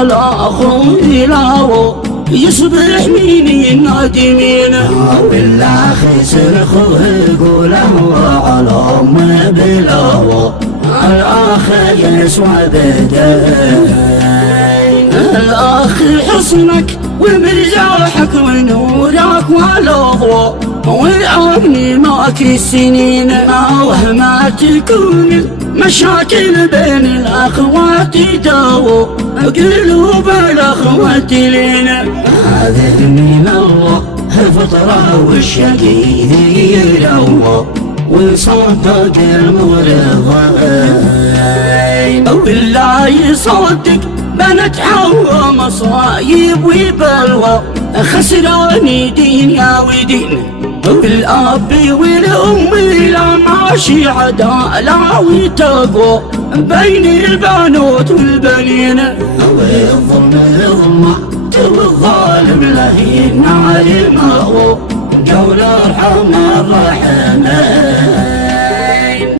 على أخوي لاو يصبح مين النادمين. والله خسر خوه يقوله على أمه بلاو الأخ يسوى بدين. الأخ حصنك ومرجاحك ونورك والأضواء والأمن معك السنين. مهما تكون المشاكل بين الأخوات تداوى قلوب الأخوات لنا. هذه من الله الفطرة والشقي ذي الأول وصدق المرضى. والله يصدق بنت حوا مصايب وبلوى خسراني دنيا ودين. والأب والأم لا ماشي عدالة وتقوى بين البنات والبنين. والظلم والظالم لهين علمه قول ارحم الرحمن.